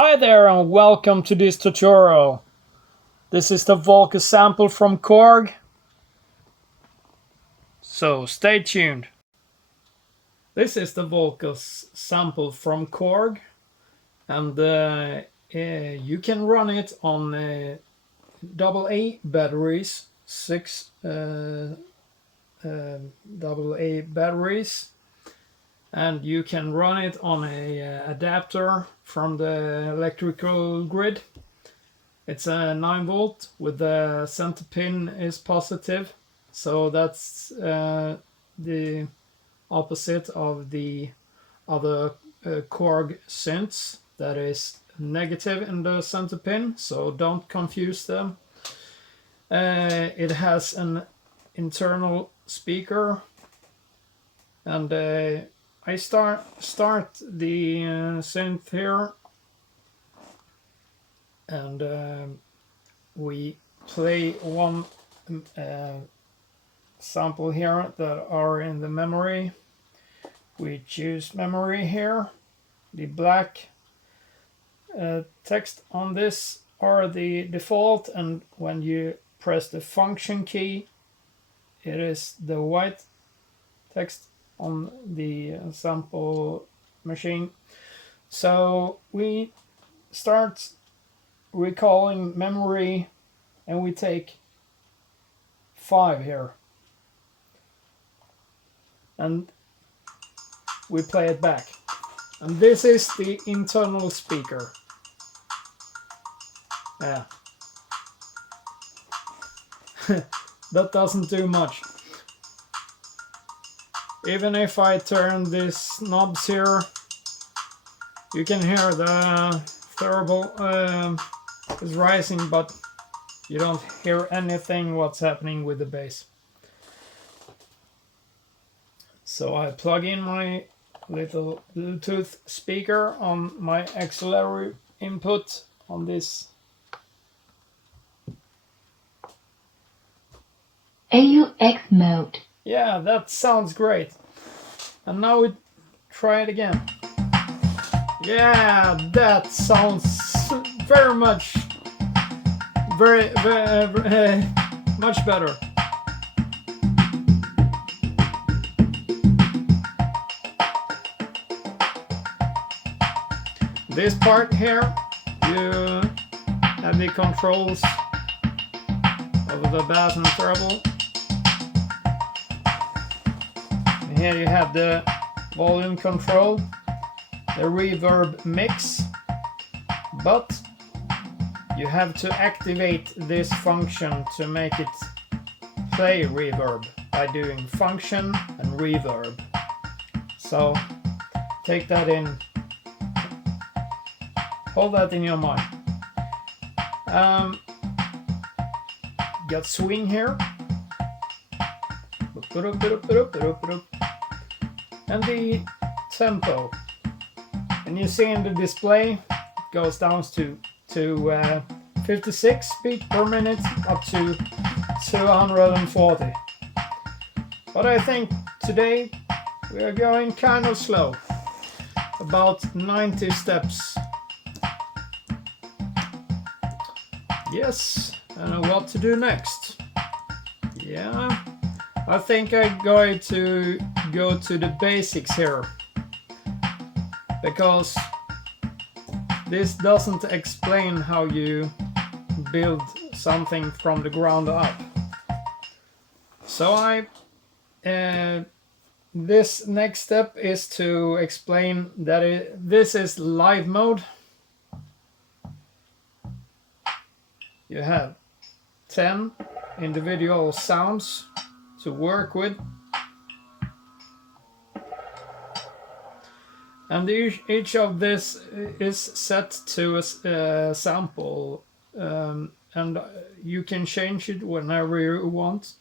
Hi there and welcome to this tutorial. This is the Volca sample from Korg, so stay tuned. This is the Volca sample from Korg, and you can run it on AA batteries, 6 AA batteries, and you can run it on a adapter from the electrical grid. It's a 9 volt with the center pin is positive, so that's the opposite of the other Korg synths that is negative in the center pin, so don't confuse them. It has an internal speaker, and I start the synth here, and we play one sample here that are in the memory. We choose memory here. The black text on this are the default, and when you press the function key, it is the white text on the sample machine. So we start recalling memory, and we take 5 here, and we play it back. And this is the internal speaker. Yeah. That doesn't do much. Even if I turn these knobs here, you can hear the turbo is rising, but you don't hear anything what's happening with the bass. So I plug in my little Bluetooth speaker on my auxiliary input on this. AUX mode. Yeah, that sounds great. And now we try it again. Yeah, that sounds very much much better. This part here, you have the controls over the bass and treble. And here you have the volume control, the reverb mix, but you have to activate this function to make it play reverb by doing function and reverb. So take that in, hold that in your mind. Got swing here, and the tempo, and you see in the display it goes down to 56 beats per minute up to 240. But I think today we are going kind of slow, about 90 steps. Yes, I know what to do next. Yeah, I think I'm going to go to the basics here, because this doesn't explain how you build something from the ground up. So this next step is to explain that this is live mode. You have 10 individual sounds to work with, and each of this is set to a sample, and you can change it whenever you want.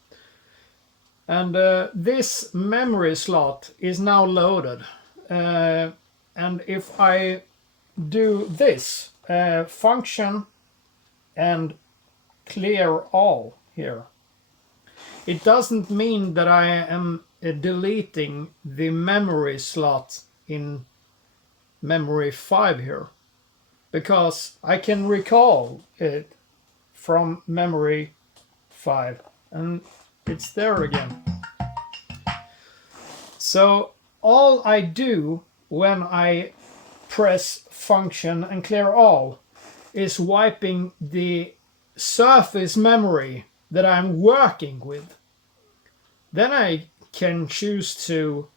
And this memory slot is now loaded, and if I do this function and clear all here, it doesn't mean that I am deleting the memory slot in memory 5 here. because I can recall it from memory 5, and it's there again. So all I do when I press function and clear all is wiping the surface memory that I'm working with. Then I can choose to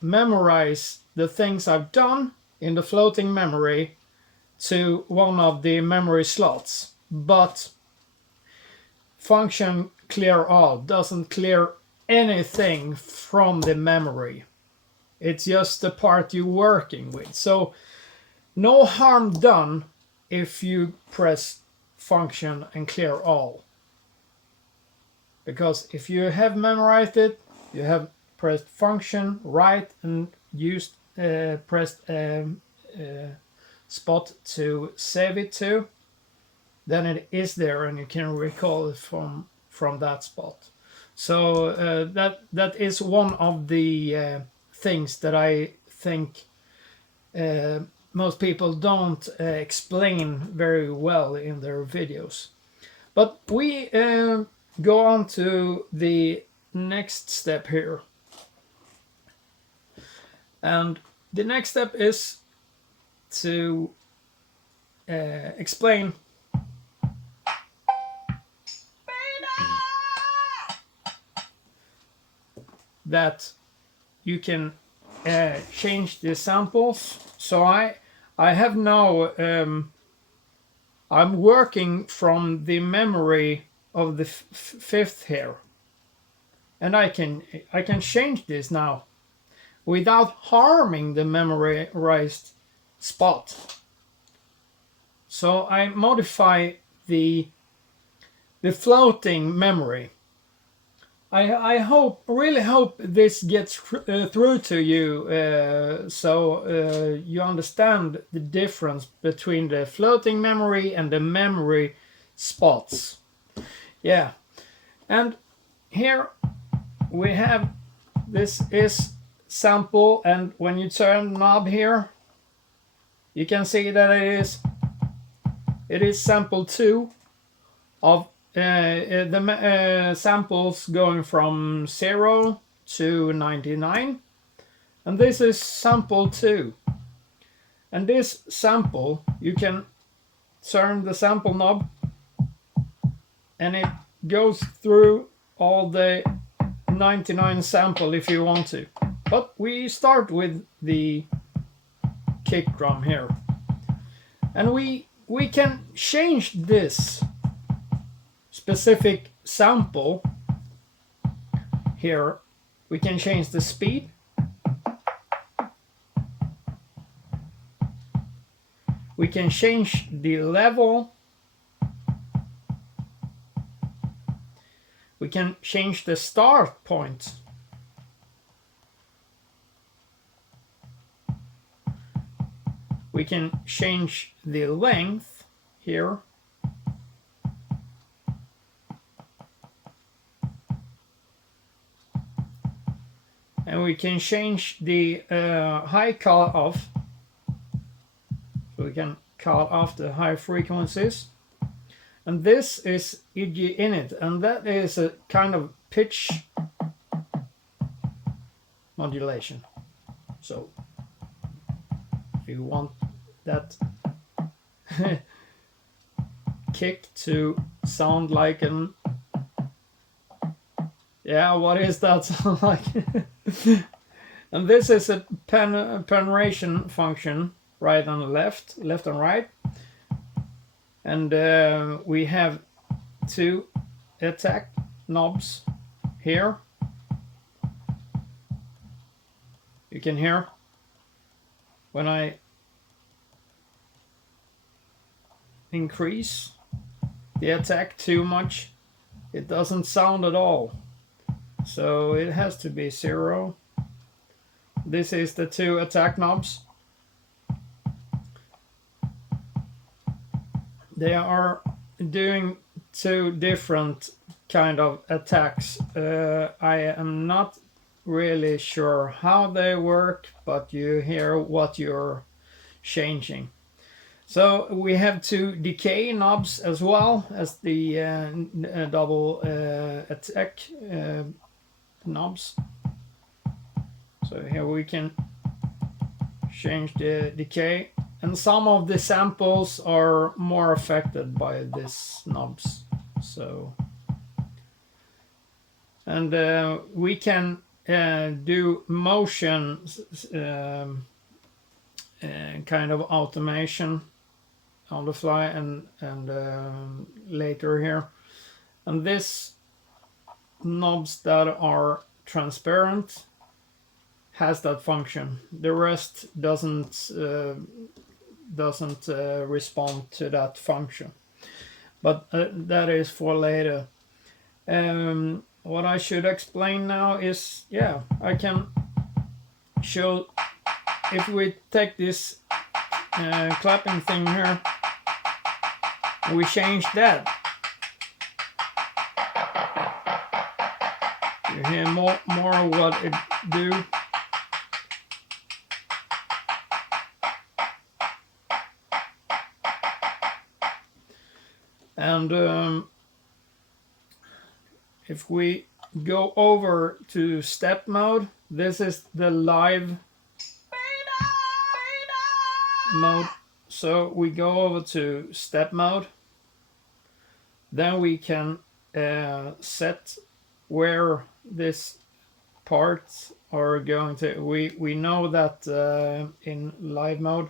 memorize the things I've done in the floating memory to one of the memory slots. But function clear all doesn't clear anything from the memory. It's just the part you're working with. So no harm done if you press function and clear all. Because if you have memorized it, you have pressed function right and used pressed spot to save it to, then it is there and you can recall it from that spot. So that is one of the things that I think most people don't explain very well in their videos. But we go on to the next step here. And the next step is to explain that you can change the samples. So I have now I'm working from the memory of the fifth here, and I can change this now without harming the memorized spot. So I modify the floating memory. I really hope this gets through to you, so you understand the difference between the floating memory and the memory spots. Yeah, and here we have, this is sample, and when you turn the knob here, you can see that it is sample 2 of the samples going from 0 to 99, and this is sample 2. And this sample, you can turn the sample knob and it goes through all the 99 sample if you want to. But we start with the kick drum here, and we can change this specific sample here. We can change the speed, we can change the level, we can change the start point, we can change the length here, and we can change the high cut off, so we can cut off the high frequencies. And this is EG init, and that is a kind of pitch modulation. So if you want that kick to sound like an, yeah, what is that sound like? And this is a penetration function, right and left and right. And we have 2 attack knobs here. You can hear when I increase the attack too much, it doesn't sound at all. So it has to be 0. This is the 2 attack knobs. They are doing 2 different kind of attacks. I am not really sure how they work, but you hear what you're changing. So we have two decay knobs as well as the double attack knobs. So here we can change the decay, and some of the samples are more affected by these knobs. So, and we can do motion kind of automation on the fly and later here. And these knobs that are transparent has that function. The rest doesn't respond to that function. But that is for later. What I should explain now is, yeah, I can show, if we take this clapping thing here, we change that. You hear more of what it do. And if we go over to step mode, this is the live mode. So we go over to step mode. Then we can set where this parts are going to. We know that in live mode,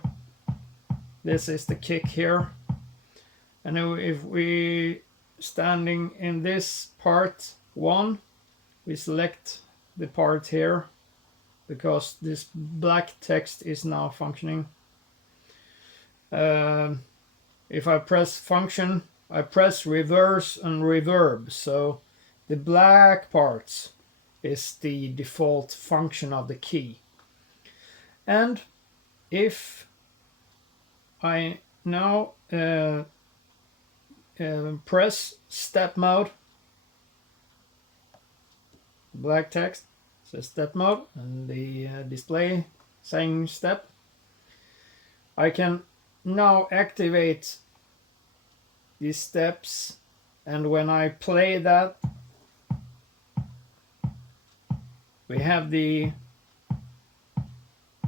this is the kick here. And if we standing in this part 1, we select the part here because this black text is now functioning. If I press function, I press reverse and reverb, so the black parts is the default function of the key. And if I now press step mode, black text says step mode, and the display saying step, I can now activate these steps, and when I play that, we have the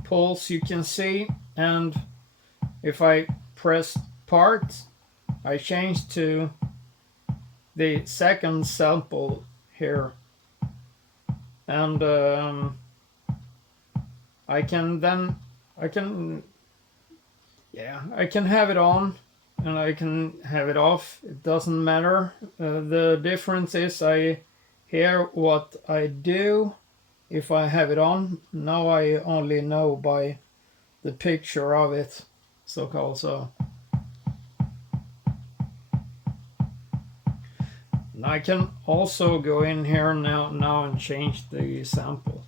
pulse you can see, and if I press part, I change to the second sample here, and I can have it on and I can have it off. It doesn't matter. The difference is I hear what I do if I have it on. Now I only know by the picture of it, so-called. So and I can also go in here now and change the sample.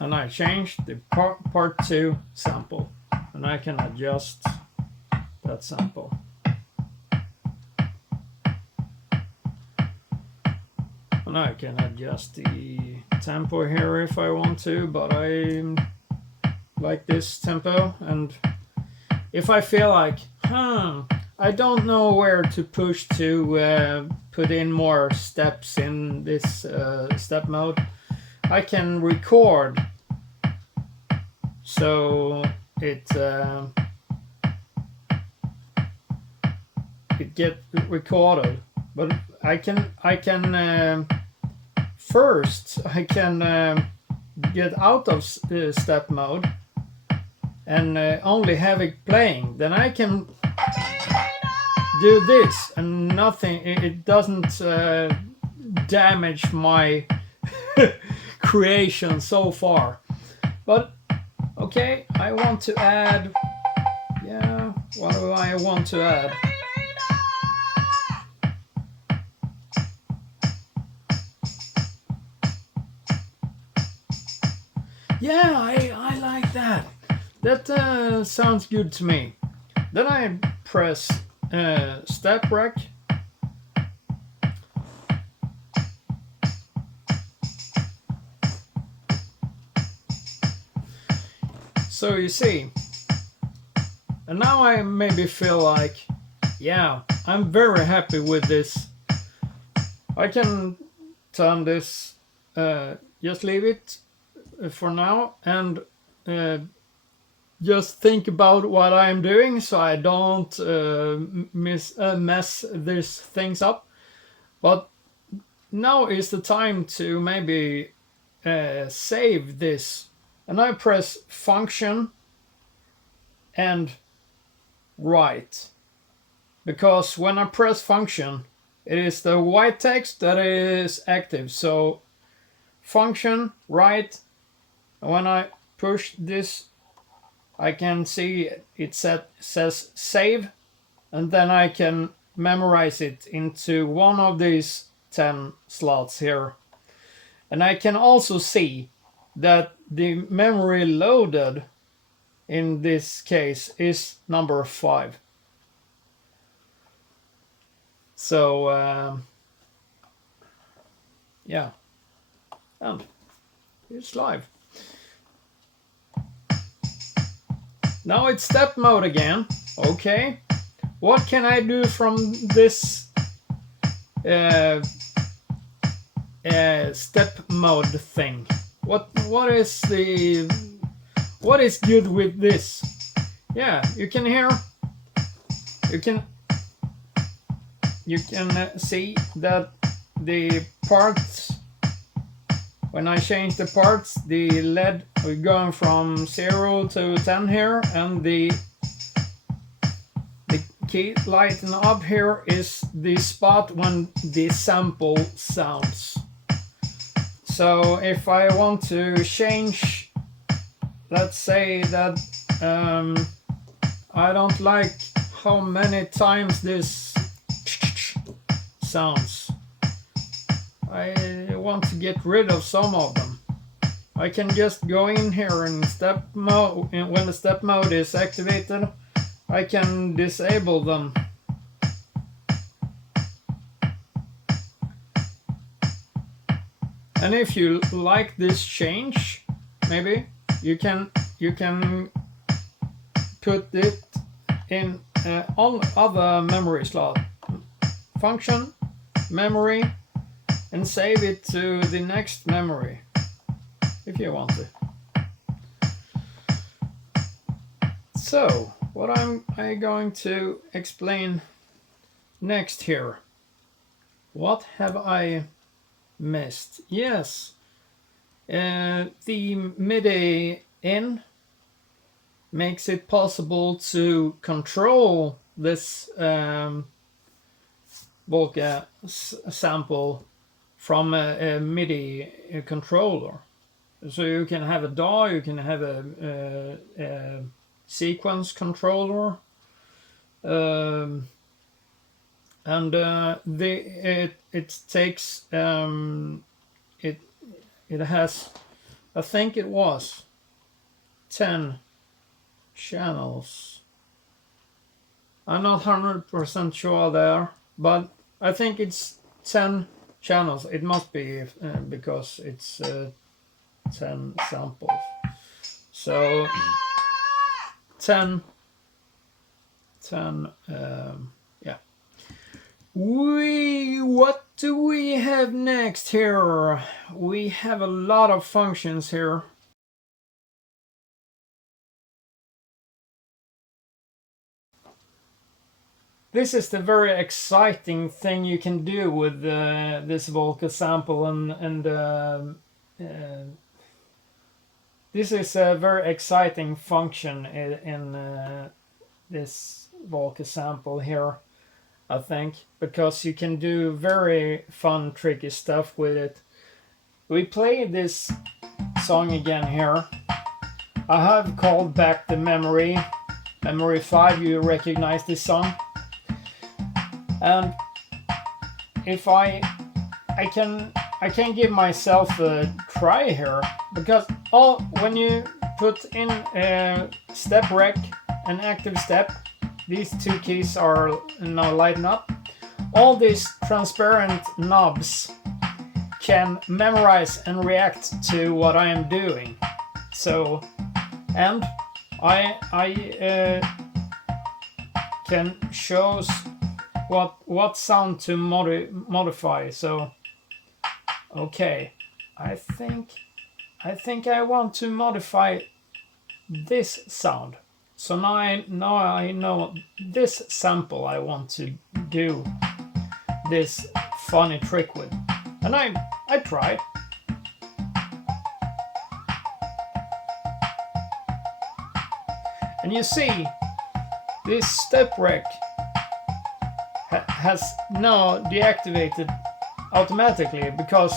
And I changed the part 2 sample, and I can adjust that sample. And I can adjust the tempo here if I want to, but I like this tempo. And if I feel like, I don't know where to push to put in more steps in this step mode, I can record so it get recorded. But I can first I can get out of step mode and only have it playing. Then I can do this and nothing. It doesn't damage my creation so far. But okay, I want to add, what do I want to add? Yeah, I like that. That sounds good to me. Then I press step rec. So you see, and now I maybe feel like, yeah, I'm very happy with this. I can turn this, just leave it for now, and just think about what I'm doing so I don't mess these things up. But now is the time to maybe save this. And I press Function and Write. Because when I press Function, it is the white text that is active. So Function, Write, and when I push this, I can see it says Save, and then I can memorize it into one of these 10 slots here. And I can also see that the memory loaded in this case is number 5. So yeah, and it's live. Now it's step mode again. Okay, what can I do from this step mode thing? What is good with this? Yeah, you can hear. You can see that the parts. When I change the parts, the LED we're going from 0 to 10 here, and the key lighting up here is the spot when the sample sounds. So if I want to change, let's say that I don't like how many times this sounds. I want to get rid of some of them. I can just go in here in step mode, and when the step mode is activated, I can disable them. And if you like this change, maybe you can put it in all other memory slot. Function, memory, and save it to the next memory if you want to. So what am I going to explain next here? What have I missed? Yes, the MIDI in makes it possible to control this Volca sample from a MIDI controller. So you can have a DAW, you can have a sequence controller, and it takes it has, I think it was 10 channels. I'm not 100% sure there, but I think it's 10 channels. It must be because it's 10 samples. So 10 yeah. What do we have next here? We have a lot of functions here. This is the very exciting thing you can do with this Volca sample, and this is a very exciting function in this Volca sample here, I think, because you can do very fun, tricky stuff with it. We play this song again here. I have called back the memory 5. You recognize this song? And if I can give myself a try here, because when you put in a step rec and active step, these two keys are now lighting up. All these transparent knobs can memorize and react to what I am doing. So, and I can choose what sound to modify. So okay, I think I want to modify this sound. So now I know this sample I want to do this funny trick with, and I tried. And you see, this step rec has now deactivated automatically because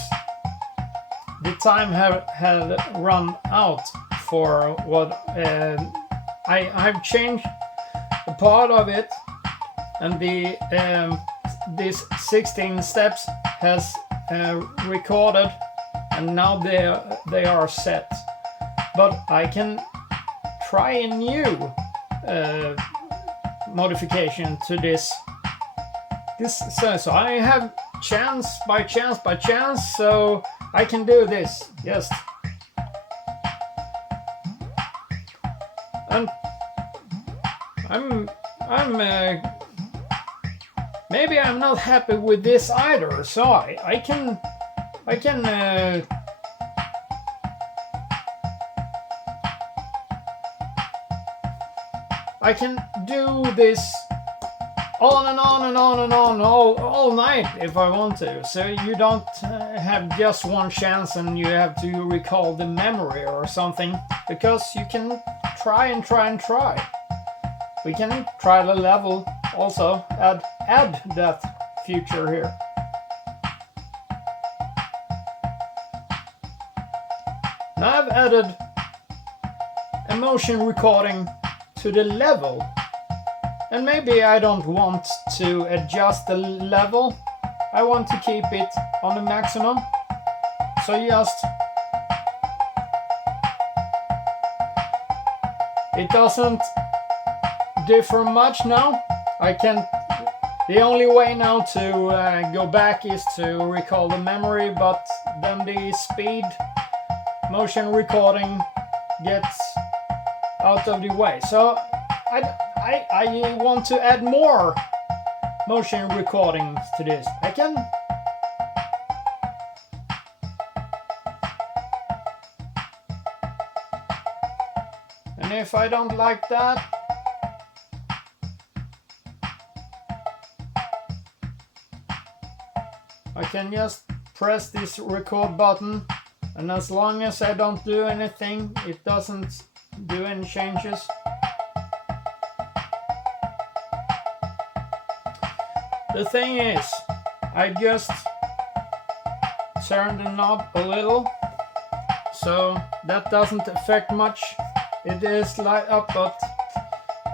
the time had run out for what I've changed a part of it, and the these 16 steps has recorded, and now they are set. But I can try a new modification to this. So I have chance by chance, so I can do this. Yes. And I'm maybe I'm not happy with this either, so I can do this on and on and on and on all night if I want to. So you don't have just one chance and you have to recall the memory or something, because you can try and try and try. We can try the level also, add that feature here. Now I've added a motion recording to the level, and maybe I don't want to adjust the level. I want to keep it on the maximum, so just it doesn't differ much now. The only way now to go back is to recall the memory, but then the speed motion recording gets out of the way. So I want to add more motion recordings to this. I can and if I don't like that, I can just press this record button, and as long as I don't do anything, it doesn't do any changes. The thing is, I just turn the knob a little, so that doesn't affect much. It is light up, but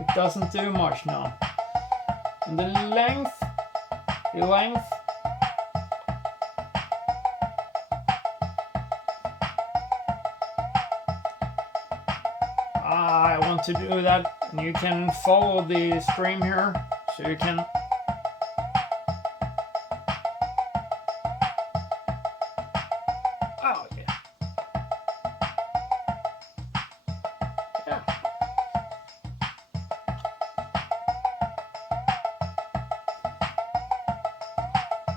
it doesn't do much now. And the length, I want to do that, and you can follow the stream here, so you can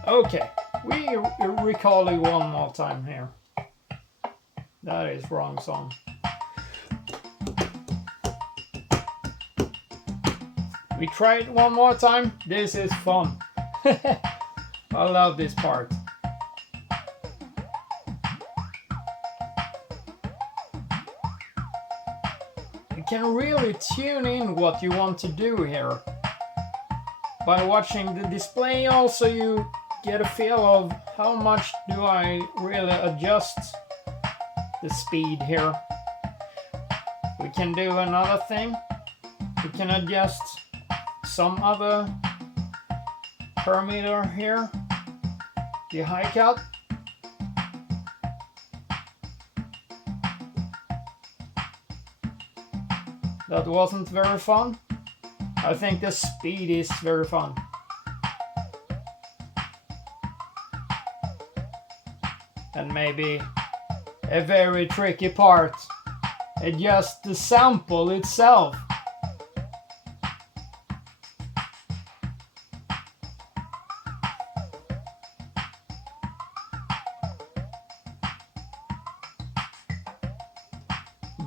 Okay, we recall it one more time here. That is wrong song. We try it one more time. This is fun. I love this part. You can really tune in what you want to do here. By watching the display also, you get a feel of how much do I really adjust the speed here. We can do another thing. We can adjust some other parameter here, the high cut. That wasn't very fun. I think the speed is very fun. And maybe a very tricky part adjust the sample itself.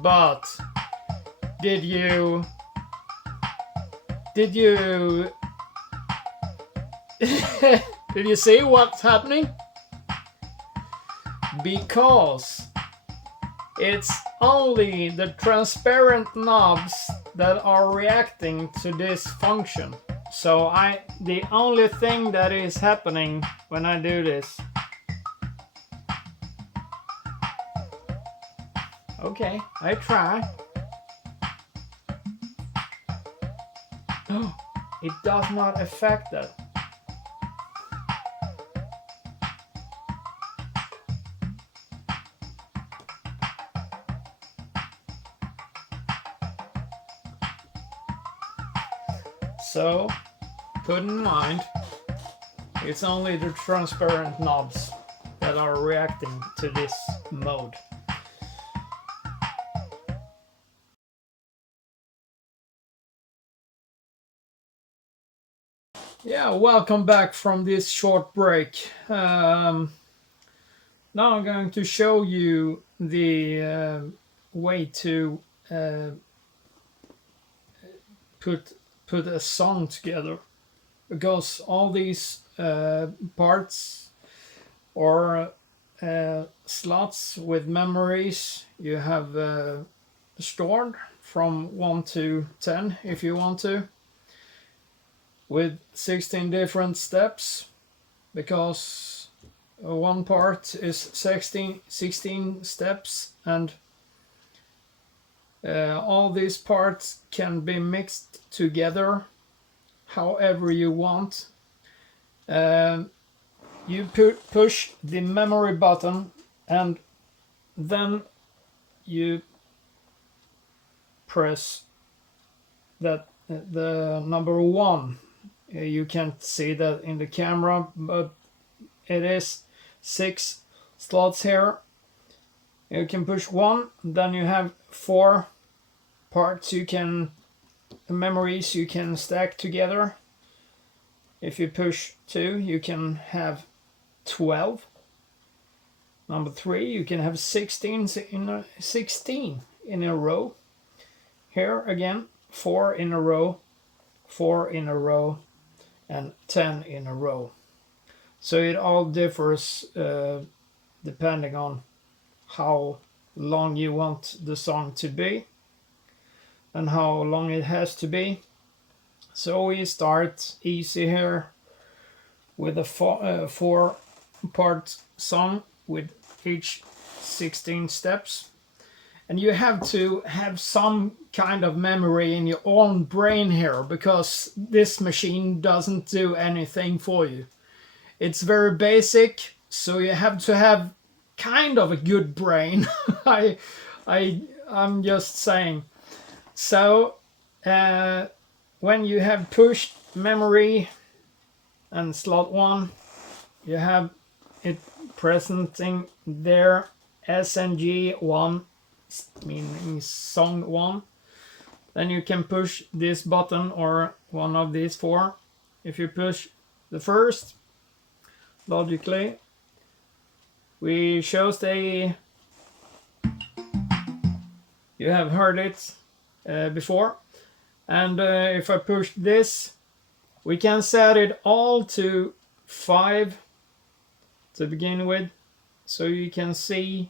But did you did you see what's happening? Because it's only the transparent knobs that are reacting to this function. So the only thing that is happening when I do this. Okay, I try. Oh, it does not affect that. So, put in mind, it's only the transparent knobs that are reacting to this mode. Yeah, welcome back from this short break. Now I'm going to show you the way to put a song together, because all these parts or slots with memories you have stored from 1 to 10 if you want to, with 16 different steps, because one part is 16 steps, and all these parts can be mixed together however you want. You push the memory button, and then you press that the number 1. You can't see that in the camera, but it is 6 slots here. You can push 1, then you have 4 parts memories you can stack together. If you push 2, you can have 12. Number 3, you can have 16 in a row. Here again, 4 in a row, 4 in a row, and 10 in a row. So it all differs depending on how long you want the song to be and how long it has to be. So we start easy here with a 4-part song with each 16 steps. And you have to have some kind of memory in your own brain here, because this machine doesn't do anything for you. It's very basic, so you have to have kind of a good brain. I'm just saying. So when you have pushed memory and slot 1, you have it presenting there SNG1, meaning song 1. Then you can push this button or one of these 4. If you push the first, logically we shows you have heard it before. And if I push this, we can set it all to 5 to begin with, so you can see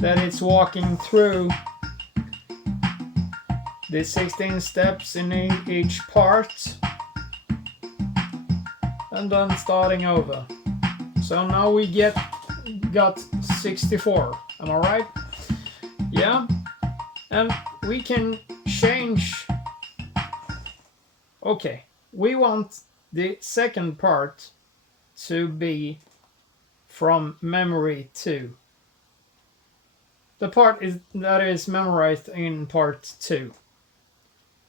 that it's walking through the 16 steps in each part, and then starting over. So now we got 64. Am I right? Yeah. And we can change. Okay, we want the second part to be from memory 2. The part that is memorized in part 2.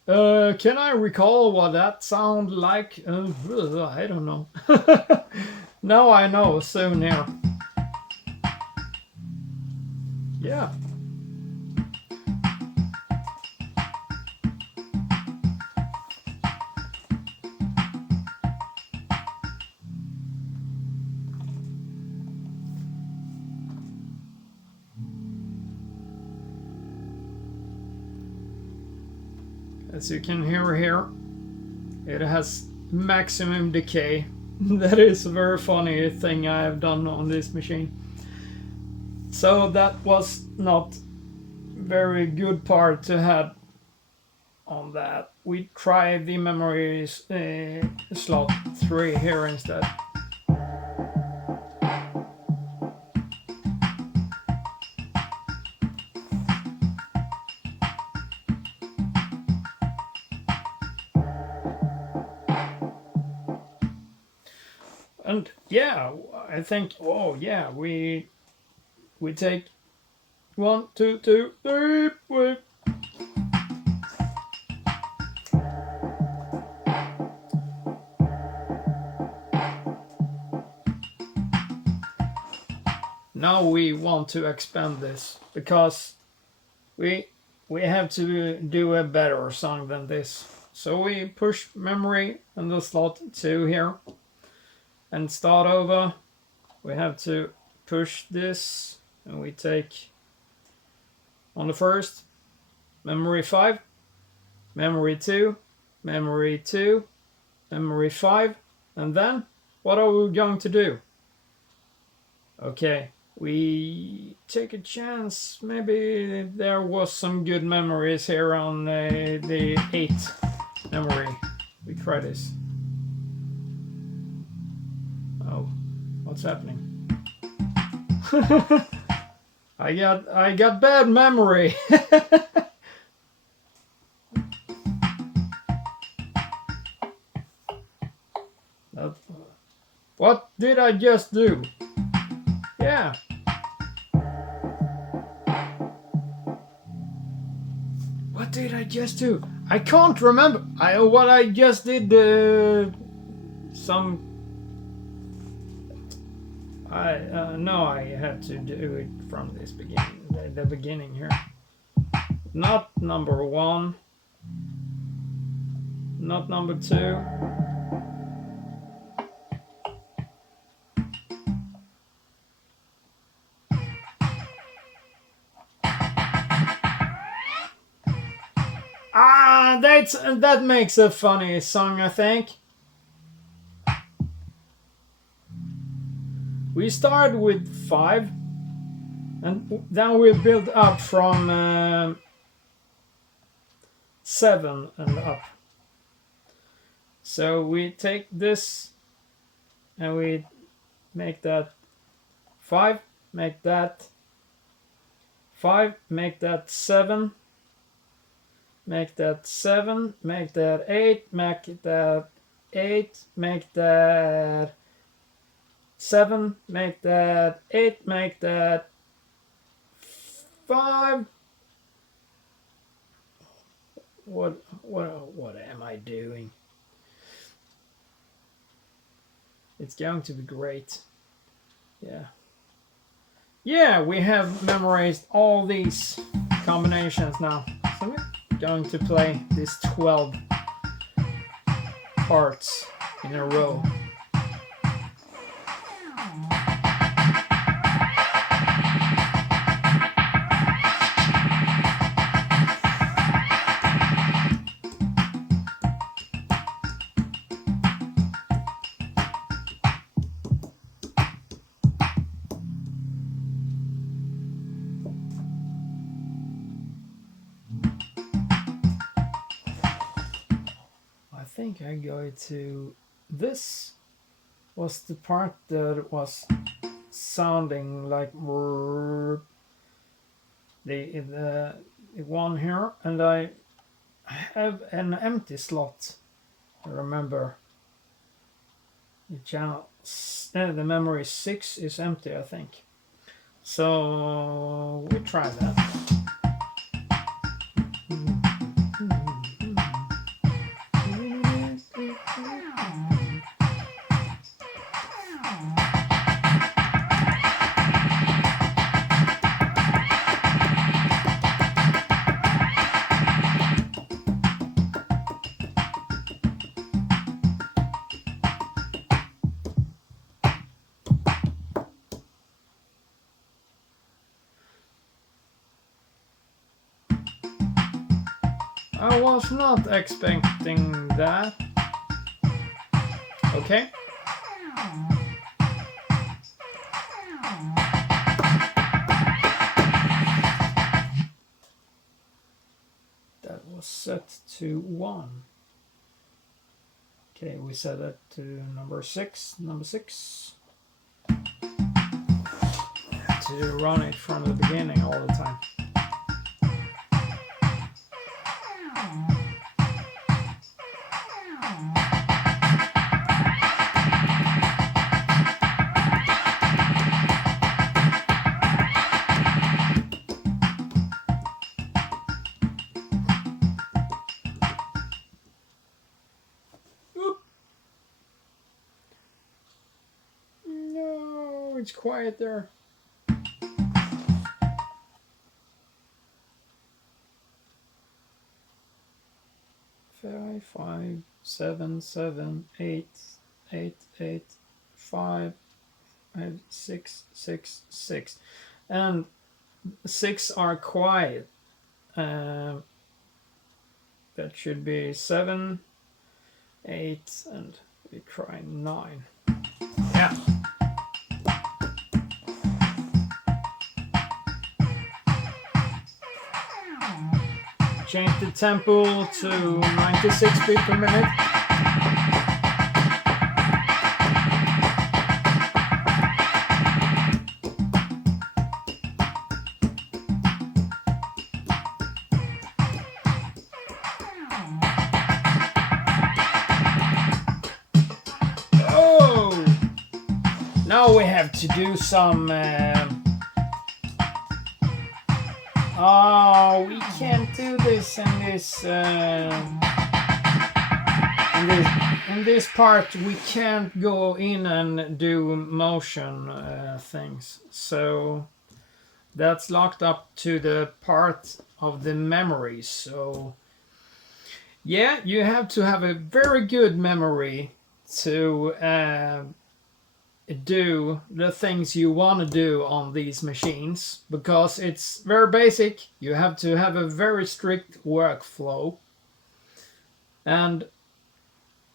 Can I recall what that sound like? I don't know. Now I know soon here. Yeah. As you can hear here, it has maximum decay. That is a very funny thing I have done on this machine. So that was not very good part to have on that. We try the memory slot 3 here instead. And yeah, I think, oh yeah, we take 1, 2, 2, 3, wait. Now we want to expand this because we have to do a better song than this. So we push memory in the slot 2 here and start over. We have to push this and we take on the first memory 5, memory 2, memory 2, memory 5, and then what are we going to do? Okay, we take a chance. Maybe there was some good memories here on the 8 memory. We try this. Oh, what's happening? I got bad memory. What did I just do? Yeah. What did I just do? I can't remember. What I just did. No, I had to do it from this beginning. The beginning here. Not number 1. Not number 2. That makes a funny song, I think. We start with 5, and then we build up from 7 and up. So we take this and we make that 5, make that 5, make that 7. Make that 7, make that 8, make that 8, make that 7, make that 8, make that 5. What am I doing? It's going to be great. Yeah. Yeah, we have memorized all these combinations now. So going to play these 12 parts in a row. I think I go to this was the part that was sounding like the one here, and I have an empty slot. I remember the channel, the memory 6 is empty, I think. So we try that. I was not expecting that. Okay. That was set to 1. Okay, we set it to number 6. Number 6. To run it from the beginning all the time. Oop. No, it's quiet there. 5, 7, 7, 8, 8, 8, 5, 6, 6, 6, and 6 are quiet. That should be 7, 8, and we try 9. Yeah. Change the tempo to 96 beats per minute. Oh! Now we have to do some... Oh, we can't do this in this part. We can't go in and do motion things. So that's locked up to the part of the memory. So yeah, you have to have a very good memory to do the things you want to do on these machines, because it's very basic. You have to have a very strict workflow, and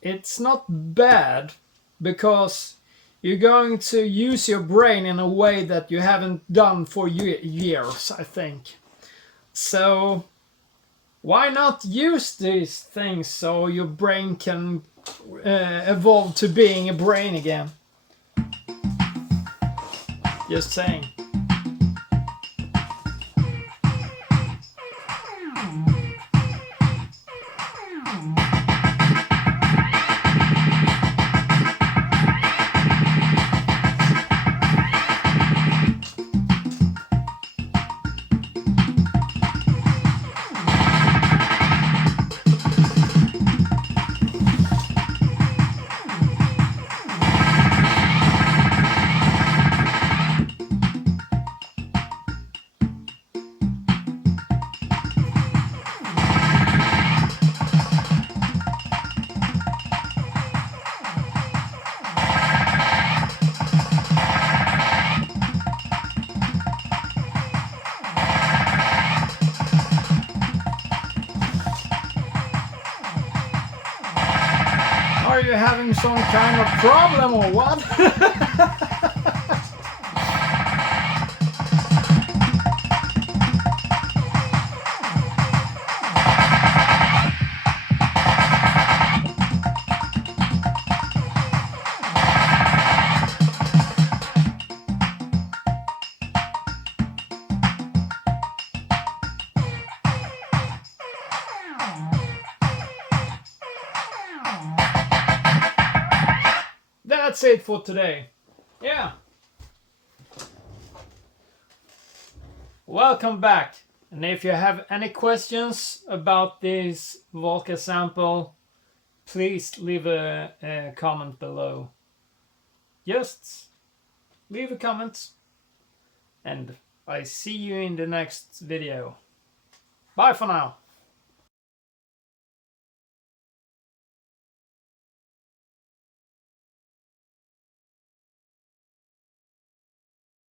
it's not bad because you're going to use your brain in a way that you haven't done for years, I think. So why not use these things so your brain can evolve to being a brain again? Just saying. Are you having some kind of problem or what? That's it for today. Yeah. Welcome back. And if you have any questions about this Volca sample, please leave a comment below. Just leave a comment, and I see you in the next video. Bye for now.